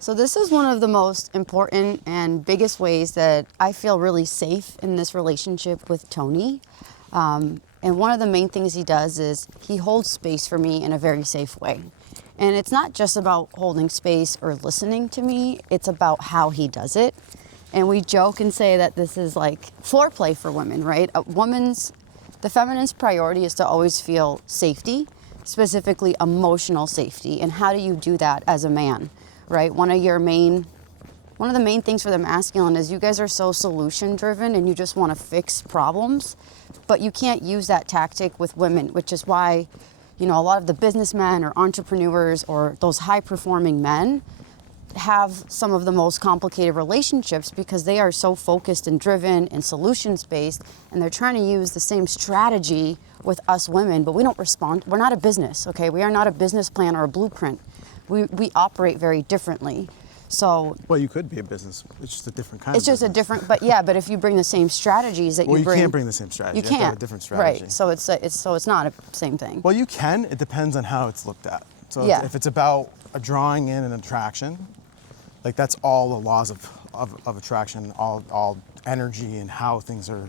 So this is one of the most important and biggest ways that I feel really safe in this relationship with Tony. And one of the main things he does is he holds space for me in a very safe way. And it's not just about holding space or listening to me, it's about how he does it. And we joke and say that this is like foreplay for women, right? The feminine's priority is to always feel safety, specifically emotional safety. And how do you do that as a man, right? One of the main things for the masculine is you guys are so solution driven and you just want to fix problems, but you can't use that tactic with women, which is why, a lot of the businessmen or entrepreneurs or those high performing men have some of the most complicated relationships because they are so focused and driven and solutions based, and they're trying to use the same strategy with us women, but we don't respond. We're not a business, okay? We are not a business plan or a blueprint. We operate very differently. So, well, you could be a business. It's just a different kind of business. It's just a different, but if you bring the same strategies that you bring. Well, you can't bring the same strategy. You have to have can't. a different strategy. Right, so it's not a same thing. Well, you can. It depends on how it's looked at. So if it's about a drawing in an attraction, like that's all the laws of attraction, all energy and how things are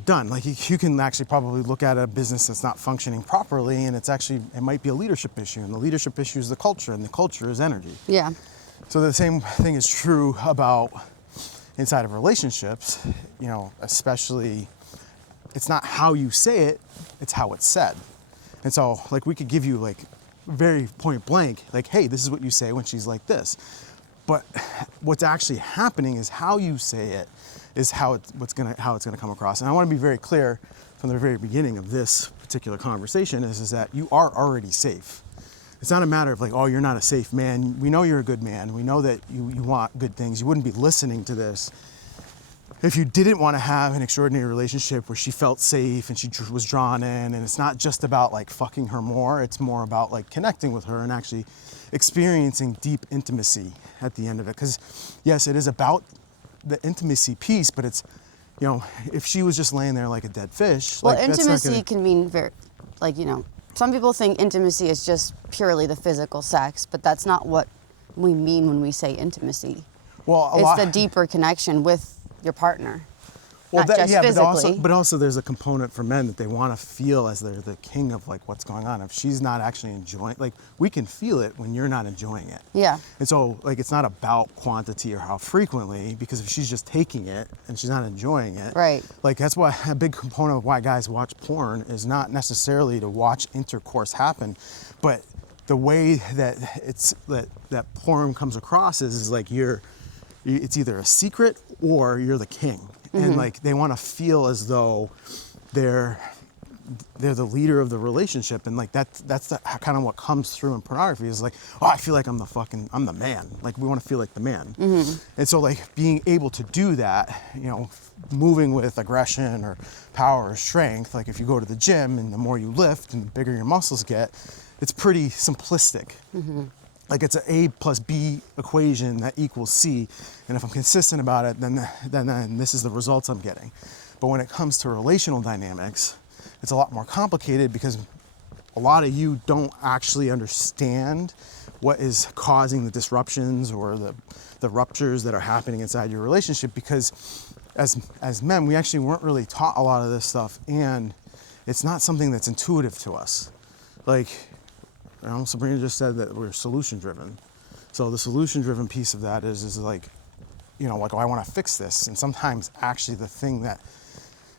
done. Like you can actually probably look at a business that's not functioning properly, and it might be a leadership issue, and the leadership issue is the culture, and the culture is energy. Yeah. So the same thing is true about inside of relationships, especially it's not how you say it, it's how it's said. And so like we could give you like very point blank, like, hey, this is what you say when she's like this. But what's actually happening is how you say it is how it's gonna come across. And I want to be very clear from the very beginning of this particular conversation is that you are already safe. It's not a matter of like, oh, you're not a safe man. We know you're a good man. We know that you want good things. You wouldn't be listening to this if you didn't want to have an extraordinary relationship where she felt safe and she was drawn in. And it's not just about like fucking her more. It's more about like connecting with her and actually experiencing deep intimacy at the end of it. Because yes, it is about the intimacy piece, but it's, if she was just laying there like a dead fish. Well, like, intimacy can mean very, like, some people think intimacy is just purely the physical sex, but that's not what we mean when we say intimacy. Well, it's the deeper connection with your partner. Well, not just physically. but also there's a component for men that they want to feel as they're the king of like what's going on. If she's not actually enjoying, like we can feel it when you're not enjoying it. Yeah. And so like it's not about quantity or how frequently, because if she's just taking it and she's not enjoying it, right? Like that's why a big component of why guys watch porn is not necessarily to watch intercourse happen, but the way that that porn comes across is like it's either a secret or you're the king. And like they want to feel as though they're the leader of the relationship, and like that's kind of what comes through in pornography is like, oh, I feel like I'm the man. Like we want to feel like the man. And so like being able to do that, moving with aggression or power or strength, like if you go to the gym and the more you lift and the bigger your muscles get, it's pretty simplistic. Like it's an A plus B equation that equals C. And if I'm consistent about it, then this is the results I'm getting. But when it comes to relational dynamics, it's a lot more complicated because a lot of you don't actually understand what is causing the disruptions or the ruptures that are happening inside your relationship, because as men, we actually weren't really taught a lot of this stuff, and it's not something that's intuitive to us. Like, Sabrina just said that we're solution driven. So the solution driven piece of that is like, like, oh, I want to fix this. And sometimes actually the thing that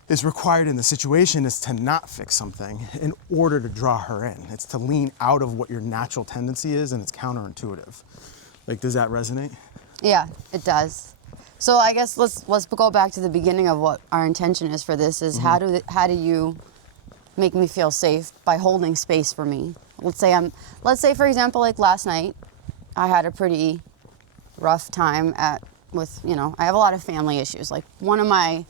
is required in the situation is to not fix something in order to draw her in. It's to lean out of what your natural tendency is, and it's counterintuitive. Like, does that resonate? Yeah, it does. So I guess let's go back to the beginning of what our intention is for this is how do you make me feel safe by holding space for me? Let's say for example, like last night, I had a pretty rough time I have a lot of family issues. Like one of my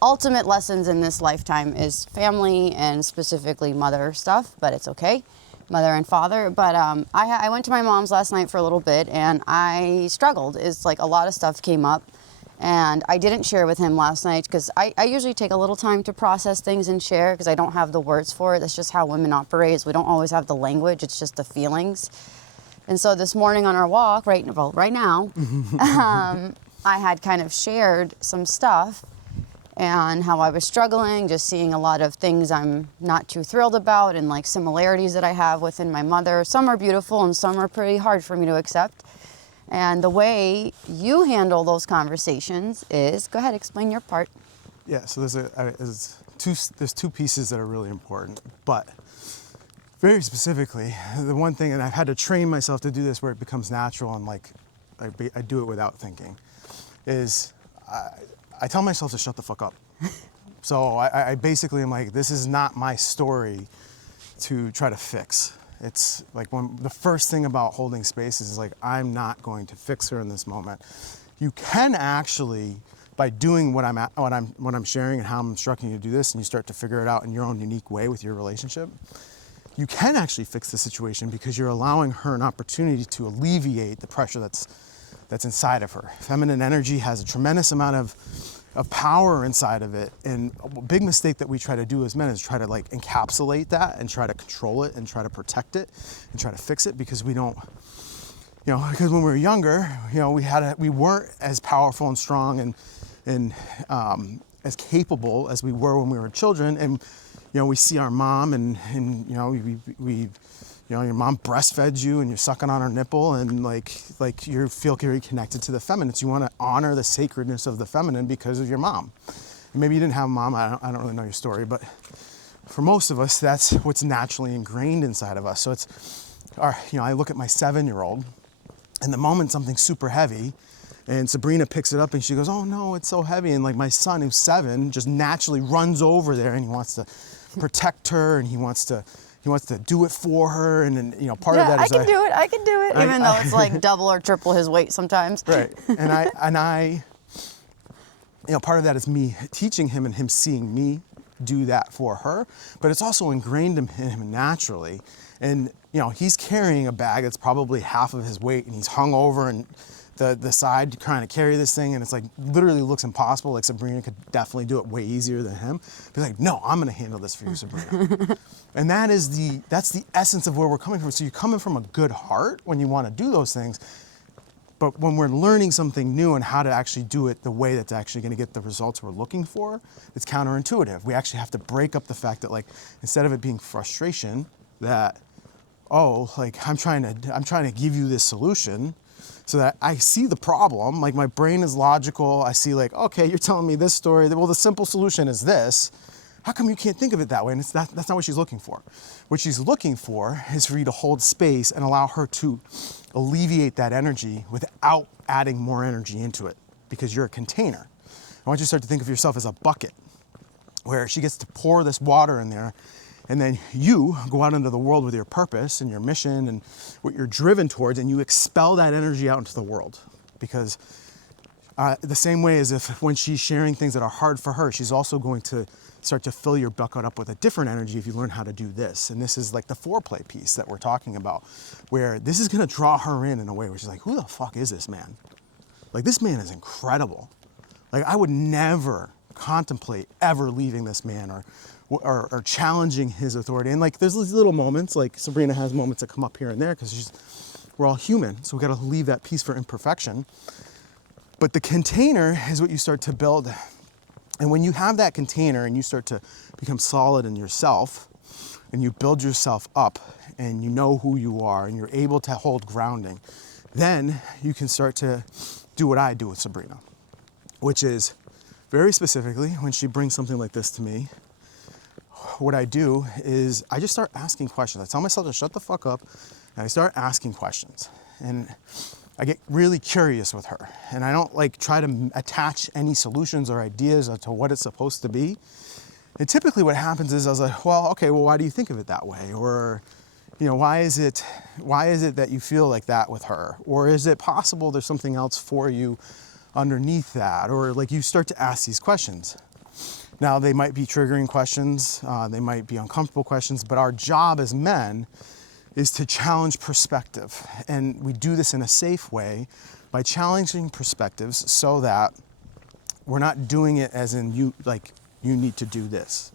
ultimate lessons in this lifetime is family and specifically mother stuff, but it's okay, mother and father. But I went to my mom's last night for a little bit and I struggled. It's like a lot of stuff came up. And I didn't share with him last night because I usually take a little time to process things and share because I don't have the words for it. That's just how women operate. We don't always have the language. It's just the feelings. And so this morning on our walk, right now, I had kind of shared some stuff and how I was struggling, just seeing a lot of things I'm not too thrilled about, and like similarities that I have within my mother. Some are beautiful and some are pretty hard for me to accept. And the way you handle those conversations is, go ahead, explain your part. Yeah, so there's two pieces that are really important, but very specifically, the one thing, and I've had to train myself to do this where it becomes natural and like I do it without thinking, is I tell myself to shut the fuck up. So I basically am like, this is not my story to try to fix. It's like the first thing about holding space is like, I'm not going to fix her in this moment. You can actually, by doing what I'm sharing and how I'm instructing you to do this, and you start to figure it out in your own unique way with your relationship, you can actually fix the situation because you're allowing her an opportunity to alleviate the pressure that's inside of her. Feminine energy has a tremendous amount of power inside of it, and a big mistake that we try to do as men is try to like encapsulate that and try to control it and try to protect it and try to fix it, because we don't, because when we were younger, we weren't as powerful and strong and as capable as we were when we were children. And we see our mom and your mom breastfed you and you're sucking on her nipple, and like you feel very connected to the feminine. So you want to honor the sacredness of the feminine because of your mom. And maybe you didn't have a mom, I don't really know your story, but for most of us, that's what's naturally ingrained inside of us. So I look at my 7-year-old, and the moment something's super heavy, and Sabrina picks it up and she goes, "Oh no, it's so heavy." And like my son, who's 7, just naturally runs over there and he wants to protect her and he wants to do it for her. And then, part of that is I can do it, even though it's like double or triple his weight sometimes. Right. And I part of that is me teaching him and him seeing me do that for her, but it's also ingrained in him naturally. And, he's carrying a bag that's probably half of his weight, and he's hung over and the side trying to carry this thing, and it's like literally looks impossible. Like Sabrina could definitely do it way easier than him. He's like, "No, I'm gonna handle this for you, Sabrina." And that's the essence of where we're coming from. So you're coming from a good heart when you want to do those things, but when we're learning something new and how to actually do it the way that's actually going to get the results we're looking for, it's counterintuitive. We actually have to break up the fact that, like, instead of it being frustration, that, I'm trying to give you this solution, so that I see the problem. Like, my brain is logical. I see, like, okay, you're telling me this story. Well, the simple solution is this. How come you can't think of it that way? And that's not what she's looking for. What she's looking for is for you to hold space and allow her to alleviate that energy without adding more energy into it, because you're a container. I want you to start to think of yourself as a bucket where she gets to pour this water in there, and then you go out into the world with your purpose and your mission and what you're driven towards, and you expel that energy out into the world. Because the same way as if when she's sharing things that are hard for her, she's also going to start to fill your bucket up with a different energy if you learn how to do this. And this is like the foreplay piece that we're talking about, where this is gonna draw her in a way where she's like, "Who the fuck is this man? Like, this man is incredible. Like, I would never contemplate ever leaving this man or challenging his authority." And like, there's these little moments, like Sabrina has moments that come up here and there because we're all human, so we gotta leave that piece for imperfection. But the container is what you start to build. And when you have that container and you start to become solid in yourself, and you build yourself up, and you know who you are, and you're able to hold grounding, then you can start to do what I do with Sabrina, which is, very specifically, when she brings something like this to me, what I do is I just start asking questions. I tell myself to shut the fuck up, and I start asking questions. And I get really curious with her, and I don't like try to attach any solutions or ideas to what it's supposed to be. And typically what happens is I was like, well, why do you think of it that way? Or, why is it that you feel like that with her? Or is it possible there's something else for you underneath that? Or like, you start to ask these questions. Now, they might be triggering questions, they might be uncomfortable questions, but our job as men is to challenge perspective. And we do this in a safe way by challenging perspectives so that we're not doing it as in you need to do this.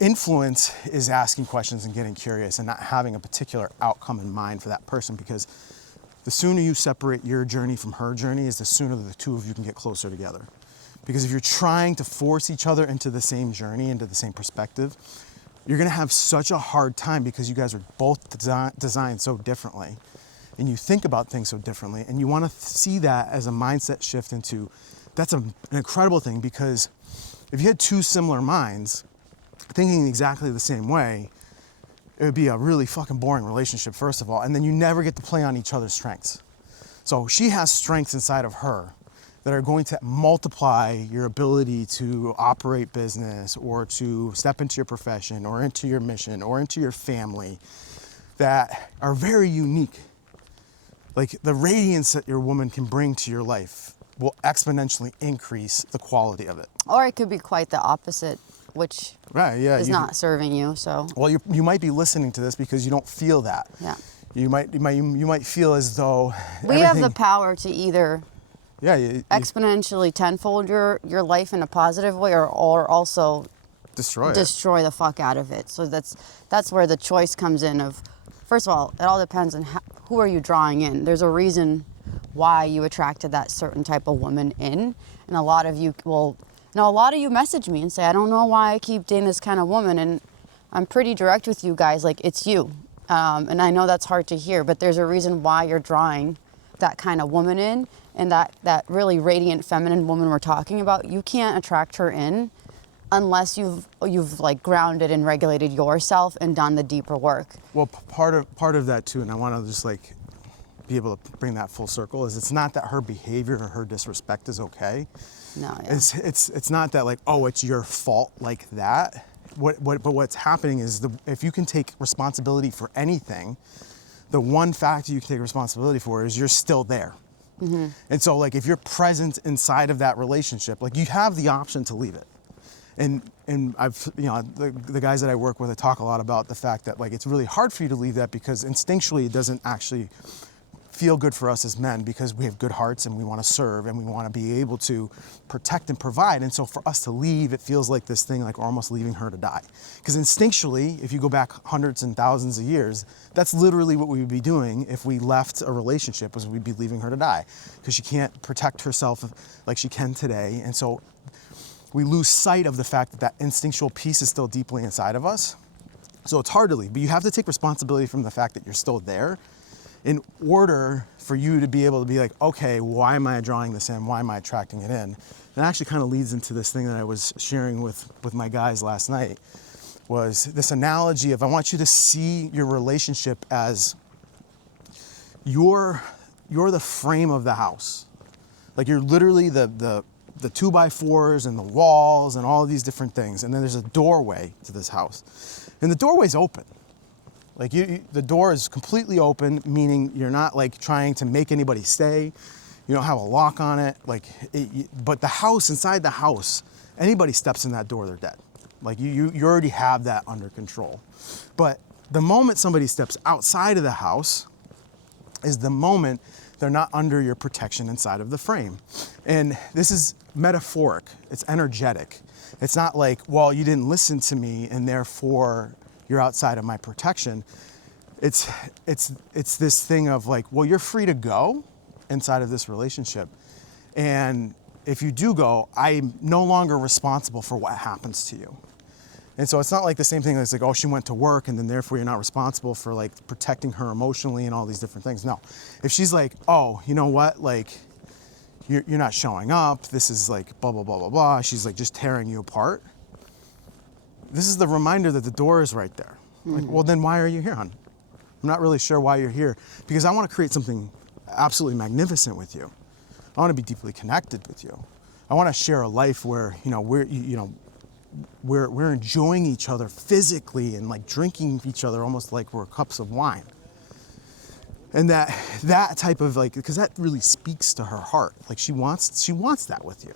influence is asking questions and getting curious and not having a particular outcome in mind for that person, because the sooner you separate your journey from her journey is the sooner the two of you can get closer together. Because if you're trying to force each other into the same journey, into the same perspective, you're gonna have such a hard time, because you guys are both designed so differently and you think about things so differently, and you wanna see that as a mindset shift into, that's an incredible thing, because if you had two similar minds thinking exactly the same way, it would be a really fucking boring relationship, first of all, and then you never get to play on each other's strengths. So she has strengths inside of her that are going to multiply your ability to operate business or to step into your profession or into your mission or into your family, that are very unique. Like the radiance that your woman can bring to your life will exponentially increase the quality of it. Or it could be quite the opposite, which is not serving you. So well, you might be listening to this because you don't feel that. Yeah. You might feel as though we have the power to either you exponentially tenfold your life in a positive way, or also destroy the fuck out of it. So that's where the choice comes in. Of, first of all, it all depends on who are you drawing in. There's a reason why you attracted that certain type of woman in, and a lot of you message me and say, I don't know why I keep dating this kind of woman, and I'm pretty direct with you guys, like, it's you. And I know that's hard to hear, but there's a reason why you're drawing that kind of woman in, and that really radiant feminine woman we're talking about. You can't attract her in unless you've like grounded and regulated yourself and done the deeper work. Well, part of that too, and I want to just like be able to bring that full circle, is it's not that her behavior or her disrespect is okay. No, yeah. It's not that like, oh, it's your fault like that. But what's happening is, if you can take responsibility for anything, the one factor you can take responsibility for is you're still there. Mm-hmm. And so like, if you're present inside of that relationship, like, you have the option to leave it. And I've, the guys that I work with, I talk a lot about the fact that like, it's really hard for you to leave that, because instinctually it doesn't actually feel good for us as men, because we have good hearts and we want to serve and we want to be able to protect and provide. And so for us to leave, it feels like this thing, like we're almost leaving her to die. Because instinctually, if you go back hundreds and thousands of years, that's literally what we would be doing if we left a relationship, was we'd be leaving her to die, because she can't protect herself like she can today. And so we lose sight of the fact that that instinctual piece is still deeply inside of us. So it's hard to leave, but you have to take responsibility from the fact that you're still there, in order for you to be able to be like, okay, why am I drawing this in? Why am I attracting it in? That actually kind of leads into this thing that I was sharing with my guys last night, was this analogy of, I want you to see your relationship as you're the frame of the house. Like, you're literally the 2x4s and the walls and all of these different things. And then there's a doorway to this house. And the doorway's open. Like, the door is completely open, meaning you're not like trying to make anybody stay. You don't have a lock on it. But the house, inside the house, anybody steps in that door, they're dead. Like, you already have that under control. But the moment somebody steps outside of the house is the moment they're not under your protection inside of the frame. And this is metaphoric. It's energetic. It's not like, well, you didn't listen to me and therefore you're outside of my protection. It's this thing of like, well, you're free to go inside of this relationship. And if you do go, I'm no longer responsible for what happens to you. And so it's not like the same thing that's like, oh, she went to work and then therefore you're not responsible for like protecting her emotionally and all these different things. No, if she's like, oh, you know what? Like, you're not showing up. This is like blah, blah, blah, blah, blah. She's like just tearing you apart. This is the reminder that the door is right there. Mm-hmm. Like, well, then why are you here, hon? I'm not really sure why you're here, because I want to create something absolutely magnificent with you. I want to be deeply connected with you. I want to share a life where, we're enjoying each other physically and like drinking each other almost like we're cups of wine. And that type of like, because that really speaks to her heart. Like, she wants that with you.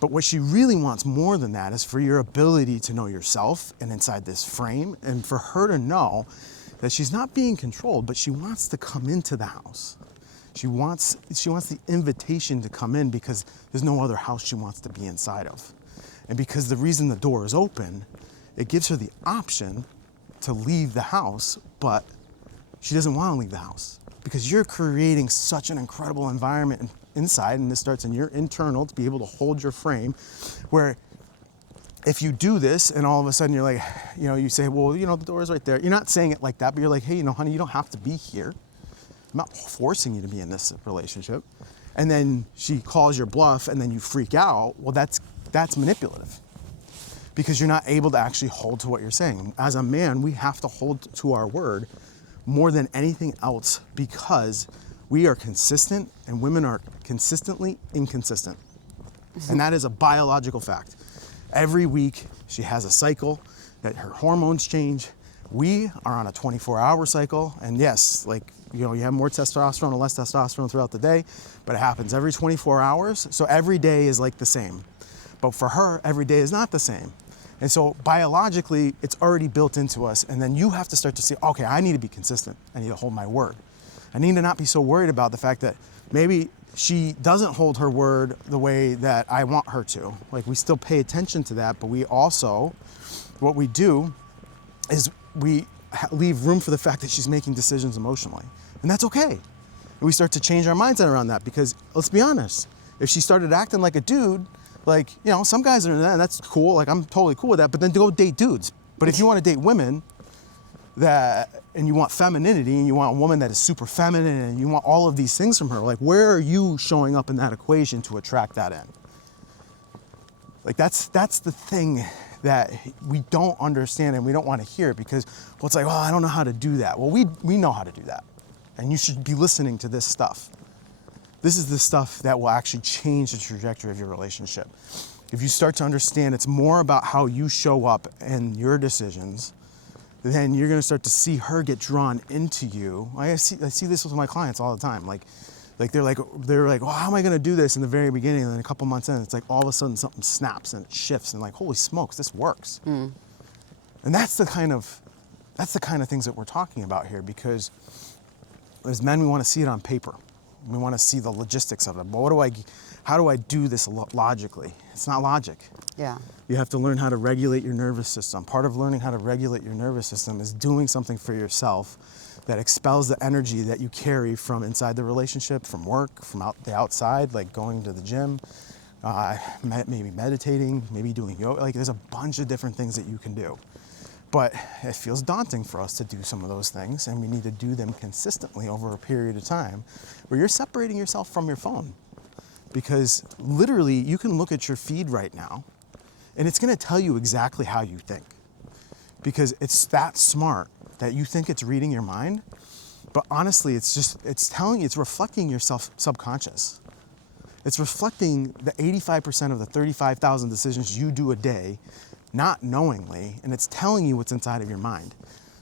But what she really wants more than that is for your ability to know yourself and inside this frame, and for her to know that she's not being controlled, but she wants to come into the house. She wants the invitation to come in, because there's no other house she wants to be inside of. And because the reason the door is open it gives her the option to leave the house, but she doesn't want to leave the house because you're creating such an incredible environment inside, and this starts in your internal to be able to hold your frame, where if you do this and all of a sudden you're like, you say, well, the door's right there. You're not saying it like that, but you're like, hey, honey, you don't have to be here. I'm not forcing you to be in this relationship. And then she calls your bluff and then you freak out. Well, that's manipulative because you're not able to actually hold to what you're saying. As a man, we have to hold to our word more than anything else because we are consistent and women are consistently inconsistent. And that is a biological fact. Every week she has a cycle that her hormones change. We are on a 24-hour cycle, and yes, you have more testosterone or less testosterone throughout the day, but it happens every 24 hours. So every day is like the same. But for her, every day is not the same. And so biologically, it's already built into us. And then you have to start to see, okay, I need to be consistent. I need to hold my word. I need to not be so worried about the fact that maybe she doesn't hold her word the way that I want her to. We still pay attention to that, but we also, what we do is we leave room for the fact that she's making decisions emotionally. And that's okay. And we start to change our mindset around that because, let's be honest, if she started acting like a dude, some guys are in that, and that's cool. I'm totally cool with that, but then to go date dudes. But if you want to date women and you want femininity and you want a woman that is super feminine and you want all of these things from her, where are you showing up in that equation to attract that in? That's the thing that we don't understand and we don't want to hear because, it's like, I don't know how to do that. Well, we know how to do that. And you should be listening to this stuff. This is the stuff that will actually change the trajectory of your relationship. If you start to understand it's more about how you show up and your decisions, then you're going to start to see her get drawn into you. I see this with my clients all the time. They're like, well, how am I going to do this in the very beginning? And then a couple months in, it's like all of a sudden something snaps and it shifts and holy smokes, this works. And that's the kind of things that we're talking about here because as men, we want to see it on paper. We want to see the logistics of it. But how do I do this logically? It's not logic. Yeah. You have to learn how to regulate your nervous system. Part of learning how to regulate your nervous system is doing something for yourself that expels the energy that you carry from inside the relationship, from work, from the outside, like going to the gym, maybe meditating, maybe doing yoga. There's a bunch of different things that you can do. But it feels daunting for us to do some of those things, and we need to do them consistently over a period of time where you're separating yourself from your phone. Because literally, you can look at your feed right now, and it's going to tell you exactly how you think. Because it's that smart that you think it's reading your mind, but honestly, it's telling you, it's reflecting your subconscious. It's reflecting the 85% of the 35,000 decisions you do a day, not knowingly, and it's telling you what's inside of your mind.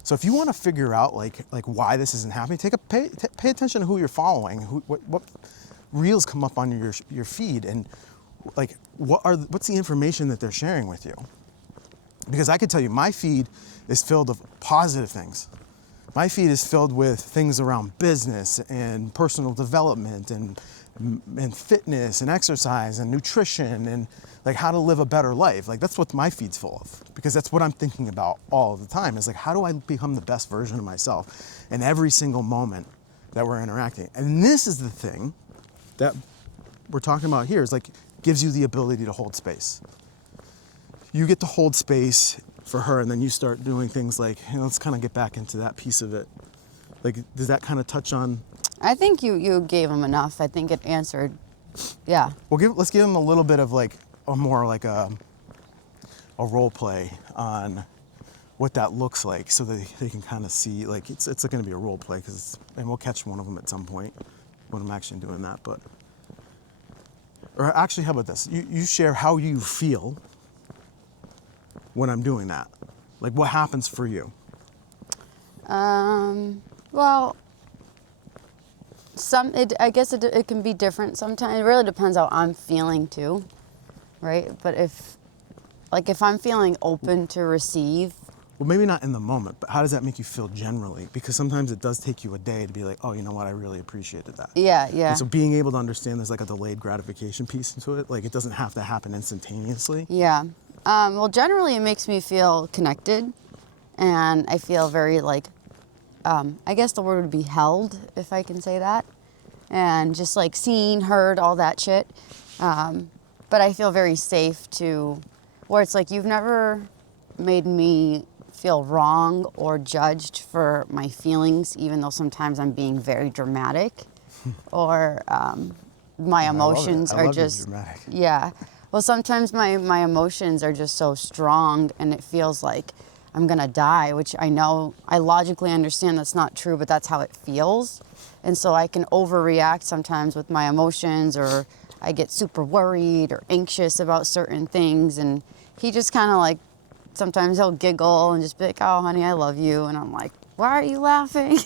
So if you want to figure out why this isn't happening, pay attention to who you're following, what reels come up on your feed, and what's the information that they're sharing with you. Because I could tell you, my feed is filled with positive things. My feed is filled with things around business and personal development and fitness and exercise and nutrition and how to live a better life. That's what my feed's full of, because that's what I'm thinking about all of the time is how do I become the best version of myself in every single moment that we're interacting. And this is the thing that we're talking about here is gives you the ability to hold space. You get to hold space for her, and then you start doing things let's kind of get back into that piece of it. Does that kind of touch on? I think you gave him enough. I think it answered. Yeah. Well, let's give him a little bit of a role play on what that looks like, so that they can kind of see it's going to be a role play and we'll catch one of them at some point when I'm actually doing that. Or actually, how about this? You share how you feel when I'm doing that. What happens for you? Well, I guess it can be different sometimes. It really depends how I'm feeling too, right? But if I'm feeling open to receive. Well, maybe not in the moment, but how does that make you feel generally? Because sometimes it does take you a day to be like, oh, you know what, I really appreciated that. Yeah. And so being able to understand there's a delayed gratification piece into it. It doesn't have to happen instantaneously. Yeah. Well, generally it makes me feel connected, and I feel very like, I guess the word would be held, if I can say that, and just like seen, heard, all that shit. But I feel very safe to, where it's like, you've never made me feel wrong or judged for my feelings, even though sometimes I'm being very dramatic, or my emotions I are love just, being dramatic. yeah. Well, sometimes my emotions are just so strong, and it feels like I'm gonna die, which I know, I logically understand that's not true, but that's how it feels. And so I can overreact sometimes with my emotions, or I get super worried or anxious about certain things. And he just kind of like, sometimes he'll giggle and just be like, oh, honey, I love you. And I'm like, why are you laughing?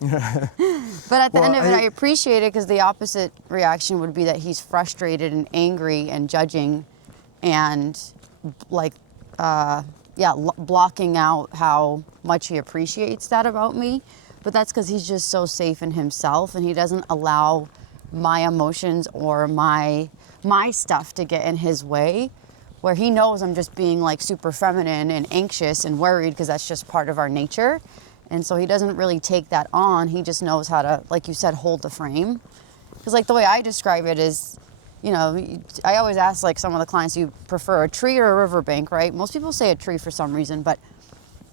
But at the end of it, I appreciate it, because the opposite reaction would be that he's frustrated and angry and judging and like, blocking out how much he appreciates that about me. But that's because he's just so safe in himself, and he doesn't allow my emotions or my stuff to get in his way, where he knows I'm just being like super feminine and anxious and worried, because that's just part of our nature. And so he doesn't really take that on. He just knows how to, like you said, hold the frame. Because like the way I describe it is, you know, I always ask like some of the clients, you prefer a tree or a riverbank, right? Most people say a tree for some reason, but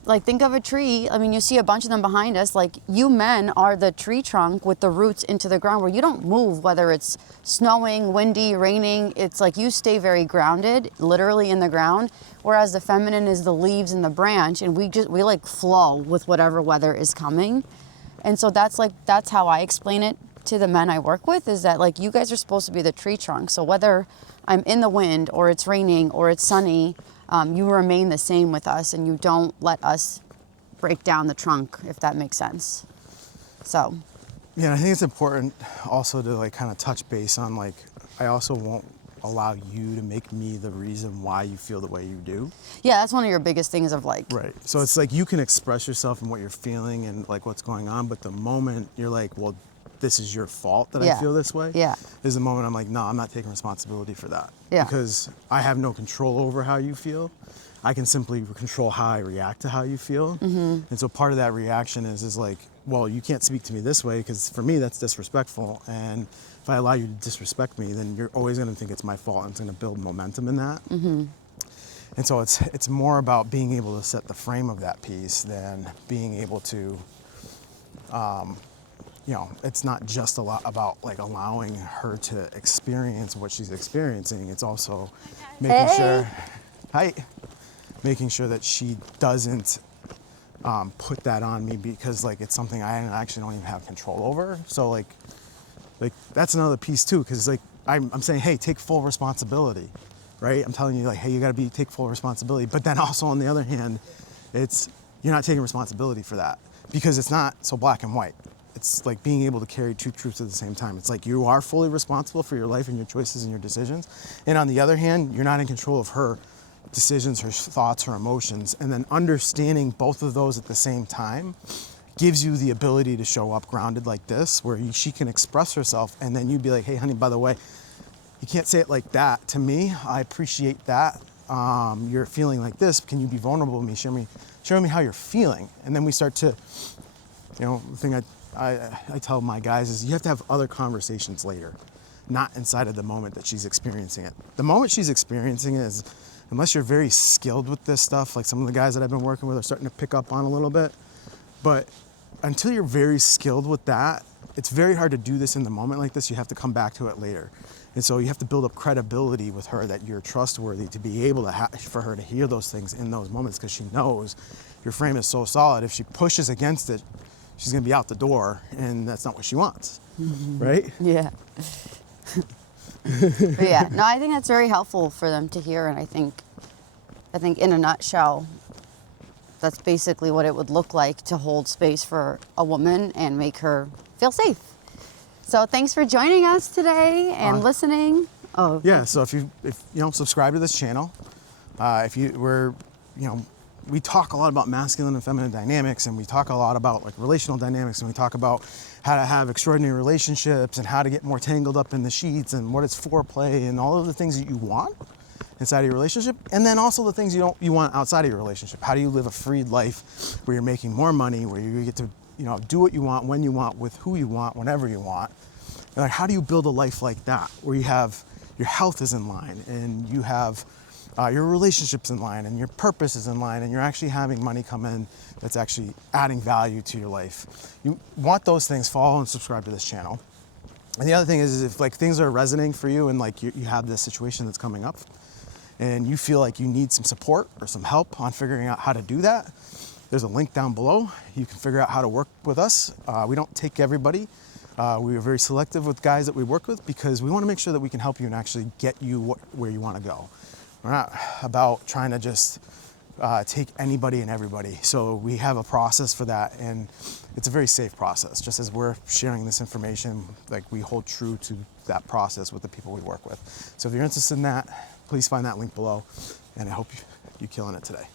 like think of a tree. I mean, you see a bunch of them behind us. Like, you men are the tree trunk with the roots into the ground, where you don't move, whether it's snowing, windy, raining. It's like you stay very grounded, literally in the ground. Whereas the feminine is the leaves and the branch, and we like flow with whatever weather is coming. And so that's how I explain it to the men I work with, is that like, you guys are supposed to be the tree trunk. So whether I'm in the wind or it's raining or it's sunny, you remain the same with us, and you don't let us break down the trunk, if that makes sense. So. Yeah, and I think it's important also to like kind of touch base on like, I also won't allow you to make me the reason why you feel the way you do. Yeah, that's one of your biggest things of like. Right. So it's like, you can express yourself and what you're feeling and like what's going on, but the moment you're like, well, this is your fault that I feel this way, is the moment I'm like, no, I'm not taking responsibility for that. Yeah. Because I have no control over how you feel. I can simply control how I react to how you feel. Mm-hmm. And so part of that reaction is like, well, you can't speak to me this way, because for me that's disrespectful. And if I allow you to disrespect me, then you're always going to think it's my fault, and it's going to build momentum in that. Mm-hmm. And so it's more about being able to set the frame of that piece than being able to, you know, it's not just a lot about like allowing her to experience what she's experiencing. It's also making sure that she doesn't put that on me, because like it's something I actually don't even have control over. So like that's another piece too, because like I'm saying, hey, take full responsibility, right? I'm telling you like, hey, you got to take full responsibility. But then also on the other hand, it's, you're not taking responsibility for that, because it's not so black and white. It's like being able to carry two truths at the same time. It's like, you are fully responsible for your life and your choices and your decisions. And on the other hand, you're not in control of her decisions, her thoughts, her emotions. And then understanding both of those at the same time gives you the ability to show up grounded like this, where she can express herself, and then you'd be like, hey, honey, by the way, you can't say it like that to me. I appreciate that. You're feeling like this. Can you be vulnerable with me? Show me how you're feeling. And then we start to, you know, the thing I tell my guys is, you have to have other conversations later, not inside of the moment that she's experiencing it. The moment she's experiencing it is, unless you're very skilled with this stuff, like some of the guys that I've been working with are starting to pick up on a little bit, but until you're very skilled with that, it's very hard to do this in the moment like this. You have to come back to it later. And so you have to build up credibility with her, that you're trustworthy to be able to for her to hear those things in those moments, because she knows your frame is so solid. If she pushes against it, she's gonna be out the door, and that's not what she wants, right? Yeah. But yeah, no, I think that's very helpful for them to hear, and I think in a nutshell, that's basically what it would look like to hold space for a woman and make her feel safe. So thanks for joining us today and listening. Oh yeah, so if you subscribe to this channel, we talk a lot about masculine and feminine dynamics, and we talk a lot about like relational dynamics, and we talk about how to have extraordinary relationships and how to get more tangled up in the sheets and what is foreplay and all of the things that you want inside of your relationship, and then also the things you want outside of your relationship. How do you live a freed life where you're making more money, where you get to do what you want, when you want, with who you want, whenever you want. And like, how do you build a life like that where you have your health is in line, and you have your relationships in line, and your purpose is in line, and you're actually having money come in that's actually adding value to your life. You want those things, follow and subscribe to this channel. And the other thing is if like things are resonating for you and like you have this situation that's coming up and you feel like you need some support or some help on figuring out how to do that, there's a link down below. You can figure out how to work with us. We don't take everybody. We are very selective with guys that we work with because we want to make sure that we can help you and actually get you where you want to go. We're not about trying to just take anybody and everybody. So we have a process for that, and it's a very safe process. Just as we're sharing this information, like we hold true to that process with the people we work with. So if you're interested in that, please find that link below, and I hope you're killing it today.